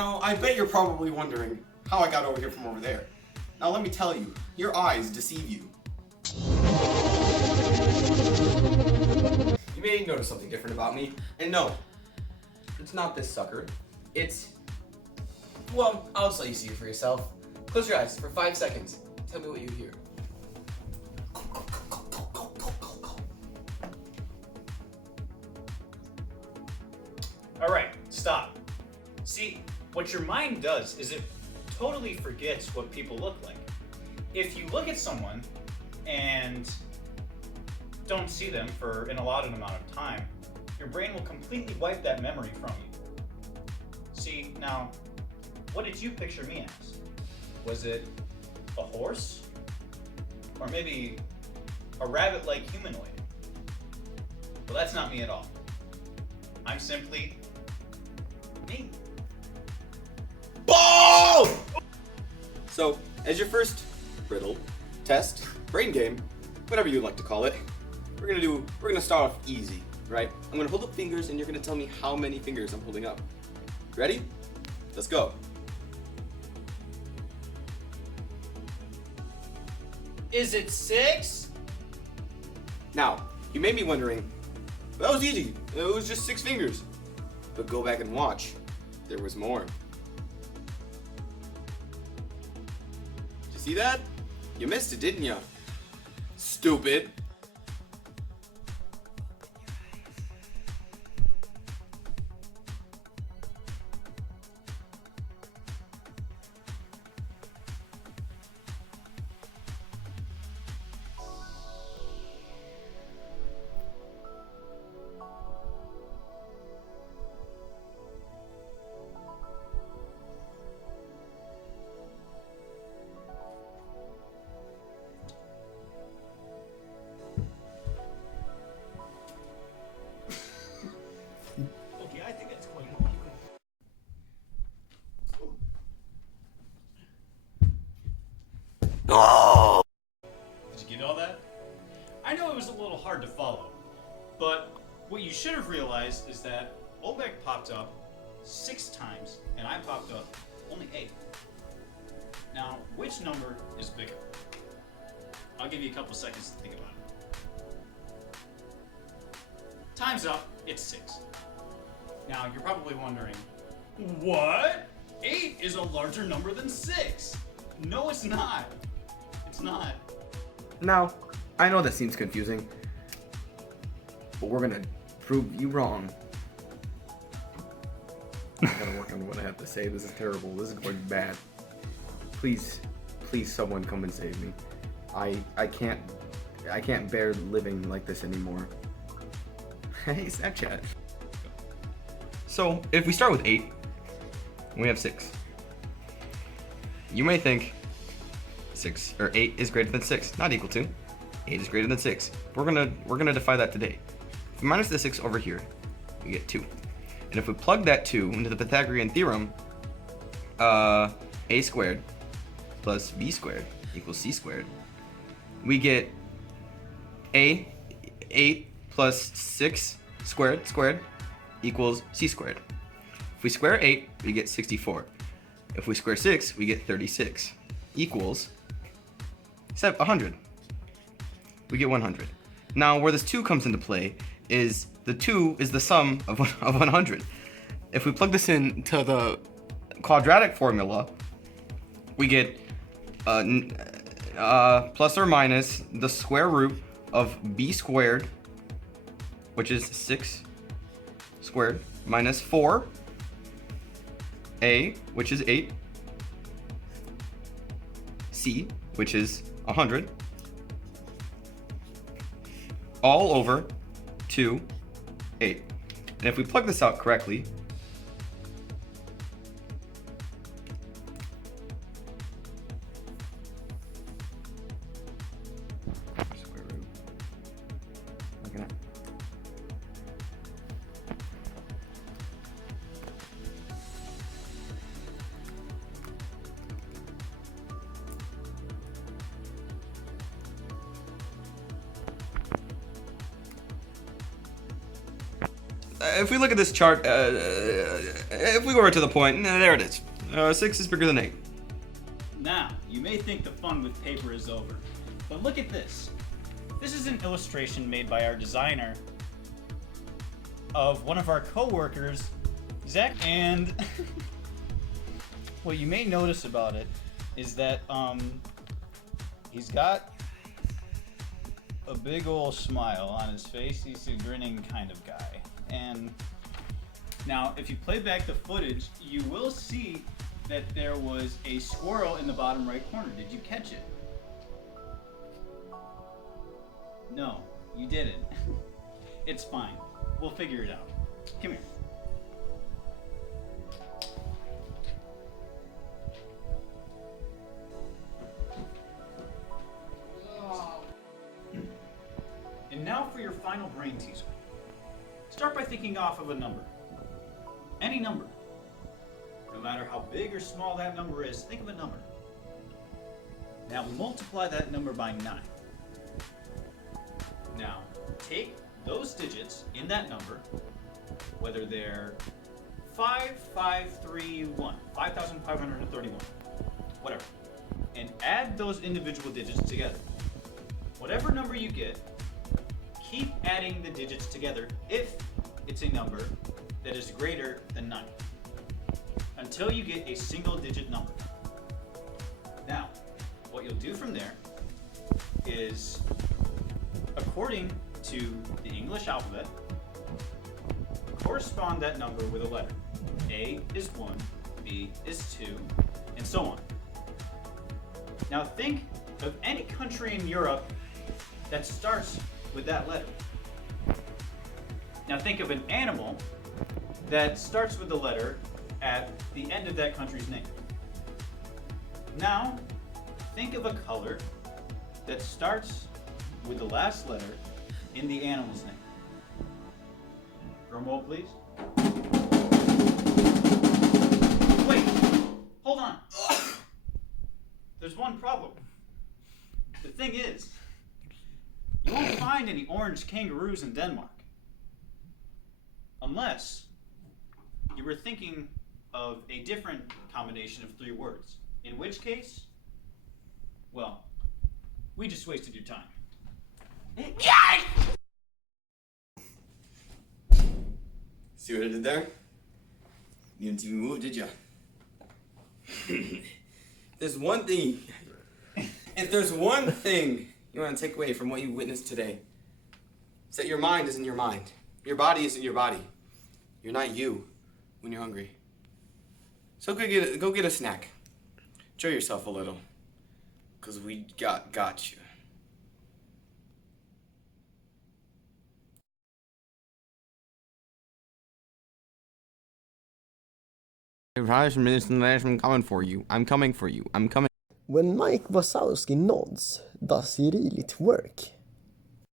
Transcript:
Now, I bet you're probably wondering how I got over here from over there. Now let me tell you, your eyes deceive you. You may notice something different about me, and no, it's not this sucker. It's... well, I'll just let you see it for yourself. Close your eyes for 5 seconds. Tell me what you hear. Alright, stop. See, what your mind does is it totally forgets what people look like. If you look at someone and don't see them for an allotted amount of time, your brain will completely wipe that memory from you. See, now, what did you picture me as? Was it a horse? Or maybe a rabbit-like humanoid? Well, that's not me at all. I'm simply me. Ball! So, as your first riddle, test, brain game, whatever you'd like to call it, we're gonna start off easy, right? I'm gonna hold up fingers and you're gonna tell me how many fingers I'm holding up. Ready? Let's go. Is it 6? Now, you may be wondering, that was easy. It was just 6 fingers. But go back and watch. There was more. Did you see that? You missed it, didn't you? Stupid. Okay, I think that's quite Oh! Did you get all that? I know it was a little hard to follow, but what you should have realized is that Olbeck popped up 6 times and I popped up only 8. Now, which number is bigger? I'll give you a couple seconds to think about it. Time's up, it's 6. Now, you're probably wondering, what? 8 is a larger number than 6. No, it's not. It's not. Now, I know that seems confusing, but we're gonna prove you wrong. I gotta work on what I have to say. This is terrible. This is going bad. Please, please, someone come and save me. I can't bear living like this anymore. Hey, Snapchat. So, if we start with 8, we have 6. You may think 6 or 8 is greater than 6, not equal to. 8 is greater than 6. We're gonna defy that today. If we minus the 6 over here, we get 2. And if we plug that 2 into the Pythagorean theorem, a squared plus b squared equals c squared, we get 8 plus 6 squared equals c squared. If we square 8, we get 64. If we square 6, we get 36 equals 100. We get 100. Now, where this 2 comes into play is the 2 is the sum of 100. If we plug this into the quadratic formula, we get plus or minus the square root of b squared, which is 6 squared, minus 4a, which is 8, c, which is 100, all over 2, 8. And if we plug this out correctly, square root, look at that. if we look at this chart, if we go right to the point, there it is. 6 is bigger than 8. Now, you may think the fun with paper is over, but look at this. This is an illustration made by our designer of one of our co-workers, Zach, and what you may notice about it is that he's got a big old smile on his face. He's a grinning kind of guy. And now, if you play back the footage, you will see that there was a squirrel in the bottom right corner. Did you catch it? No, you didn't. It's fine. We'll figure it out. Come here. And now for your final brain teaser. Start by thinking off of a number. Any number. No matter how big or small that number is, think of a number. Now multiply that number by 9. Now take those digits in that number, whether they're 5531, 5,531, whatever, and add those individual digits together. Whatever number you get, keep adding the digits together if it's a number that is greater than 9, until you get a single digit number. Now, what you'll do from there is, according to the English alphabet, correspond that number with a letter. A is 1, B is 2, and so on. Now think of any country in Europe that starts with that letter. Now think of an animal that starts with the letter at the end of that country's name. Now think of a color that starts with the last letter in the animal's name. Drum roll, please. Wait, hold on. There's one problem. The thing is, you won't find any orange kangaroos in Denmark. Unless you were thinking of a different combination of 3 words. In which case, well, we just wasted your time. See what I did there? You didn't even move, did ya? There's one thing. If there's one thing you want to take away from what you witnessed today, it's that your mind isn't your mind. Your body isn't your body. You're not you when you're hungry. So go get a snack. Enjoy yourself a little. 'Cause we got you. I'm coming for you. I'm coming for you. I'm coming. When Mike Wazowski nods, does he really work?